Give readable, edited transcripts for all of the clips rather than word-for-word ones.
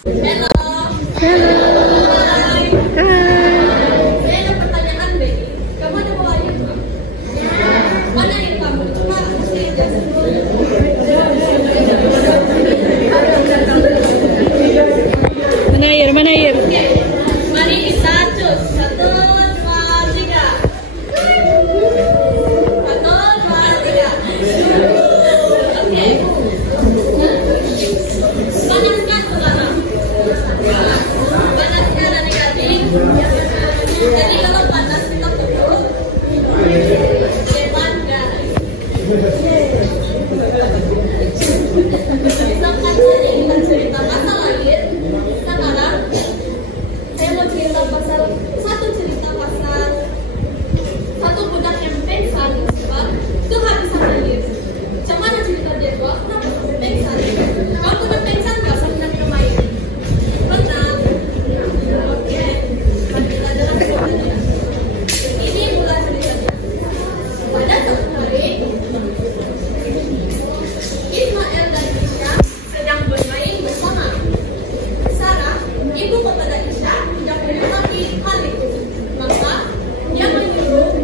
Halo. Halo. Hai. Hai. Saya ada pertanyaan, Becky. Kamu ada bawa ayam? Mana ayam kamu? Coba saya jelasin dulu. Mana air? Mana air? Oke. Mari kita cus. 1, 2, 3. 1, 2, 3. Oke. Panaskan ulama. Panasnya ada negatif. Jadi kalau panas kita tutup. Depan gas. Misalkan tadi kita cerita masa lain. Sekarang saya mau cerita pasal satu budak yang pingsan sebab kehabisan air. Cuman cerita dia tuh kenapa sampai pingsan? Kamu udah pingsan nggak pernah minum air? Pernah? Oke. Kita dengar ceritanya. Ini mulai ceritanya. Pada suatu hari, Ismail dan Isya sedang bermain bersama. Sarah, ibu kepada Isya, tidak menyukai hal itu. Maka dia menyuruh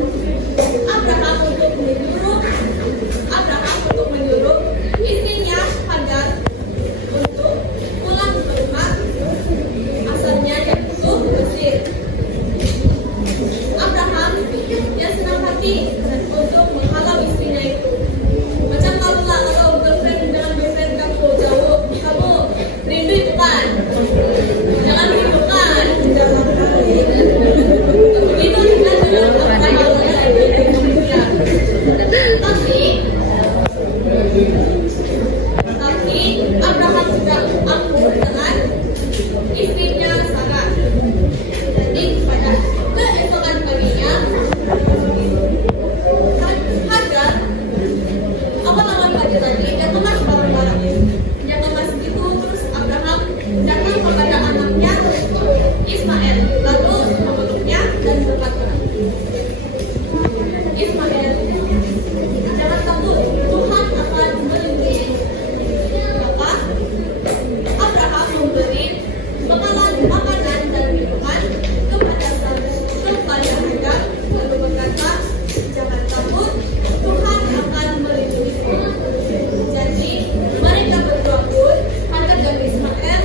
Abraham untuk menyuruh istrinya Hagar untuk pulang ke rumah asalnya yaitu Mesir. Abraham dia senang hati untuk menghalau istrinya itu. Macam kalau girlfriend dengan boyfriend kamu jauh, kamu rindu itu kan? Jangan rindukan. Begitu juga dengan Abraham. Tapi Abraham juga akur dengan istrinya Sarah. Jadi pada keesokan paginya Hagar awal-awal pagi tadi dia kemas barang-barangnya. Dia kemas gitu terus Abraham datang kepada anaknya Ismail lalu memeluknya dan berkata, Ismail, jangan takut, Tuhan akan melindungi. Maka Abraham memberi bekalan makanan dan minuman kepada Hagar lalu berkata, jangan takut, Tuhan akan melindungimu. Jadi mereka berdua pun Hagar dan Ismail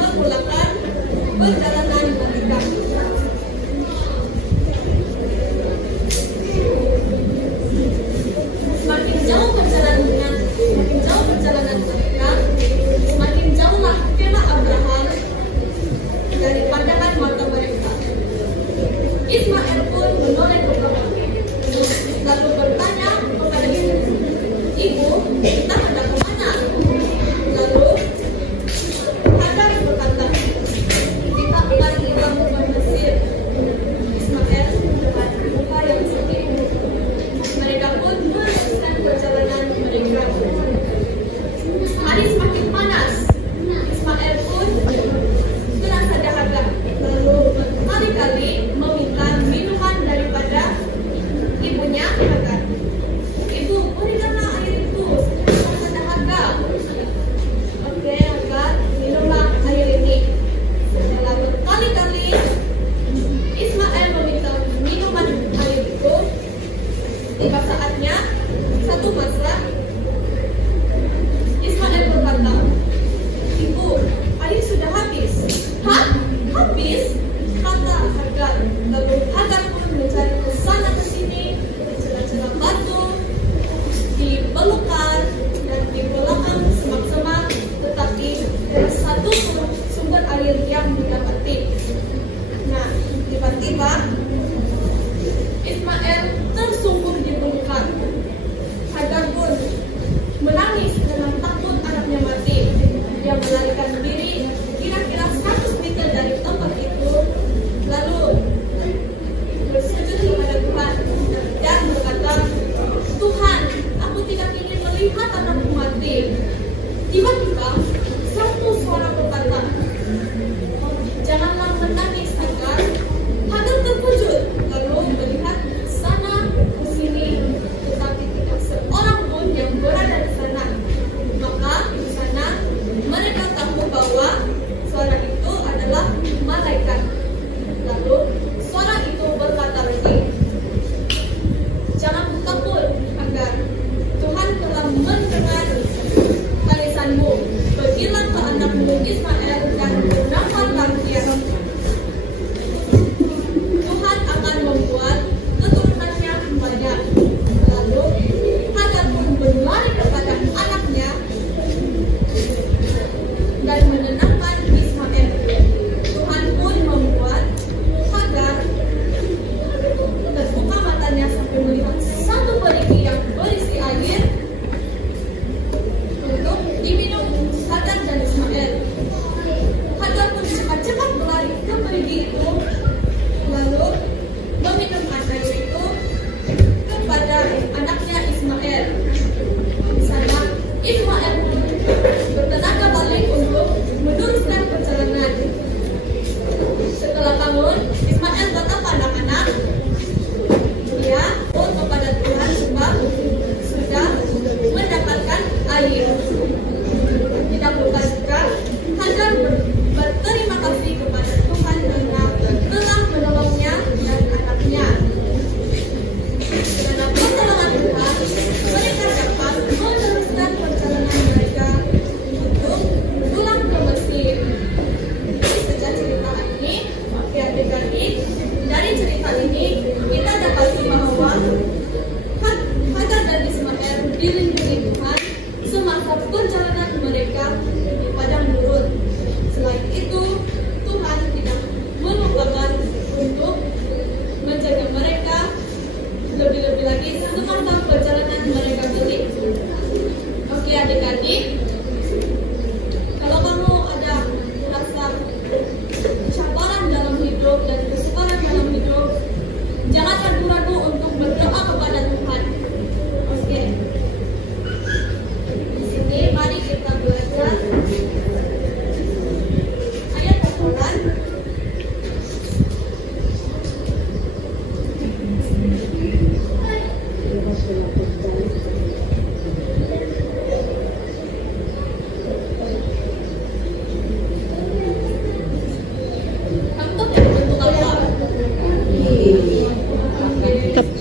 memulakan perjalanan mereka. Semakin jauh perjalanan mereka, semakin jauhlah kela Abraham dari pandangan mata mereka. Ismail pun menoleh ke bawah, lalu bertanya kepada ibu, kita hendak kemana? Lalu Hagar berkata, kita akan tinggal ke Mesir. Ismail dengan muka yang sedih. Mereka pun meneruskan perjalanan mereka. Hari semakin panas. Ismail pun terasa dahaga, lalu berkali-kali meminta minuman daripada ibunya Hagar. Ibu, berikanlah air itu, terasa dahaga. Oke, Hagar, minumlah air ini. Setelah berkali-kali Ismail meminta minuman air itu, tiba saatnya satu masa Ismail berkata, ibu, air sudah habis. Hah? Habis? Kata Hagar. Lalu Hagar pun mencari ke sana ke sini, di celah-celah batu, di belukan, dan di belakang semak-semak, tetapi ada satu sumber air yang didapati. Nah, tiba-tiba Ismail tersungkur di belukan. Hagar pun menangis karena takut anaknya mati. Dia melarikan diri kira-kira 100 meter dari tempat itu, lalu bersujud kepada Tuhan dan berkata, Tuhan, aku tidak ingin melihat anakku mati. Tiba-tiba satu suara berkata,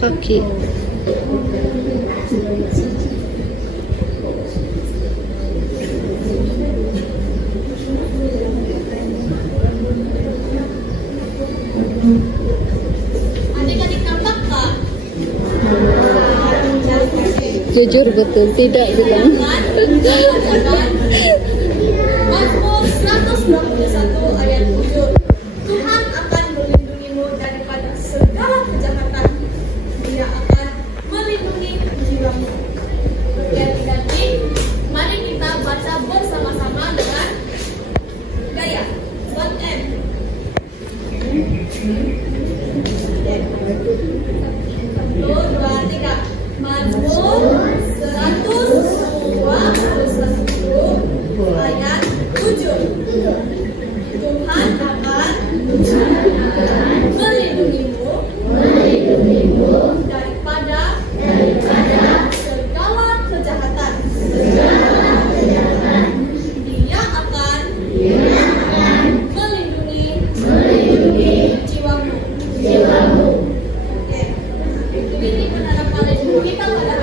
kaki. Adik-adik nampak tak? Jujur betul, tidak bilang. Mazmur 121 ayat 7. Tuhan akan melindungimu daripada segala kejahatan. Dia akan melindungi jiwamu. Oke adik-adik, mari kita baca bersama-sama dengan gaya 1M. Oke. 1, 2, 3. Mazmur 121 ayat 7. Tuhan akan melindungimu daripada segala kejahatan. Dia akan melindungi jiwamu. Oke. Ini penerapan kita pada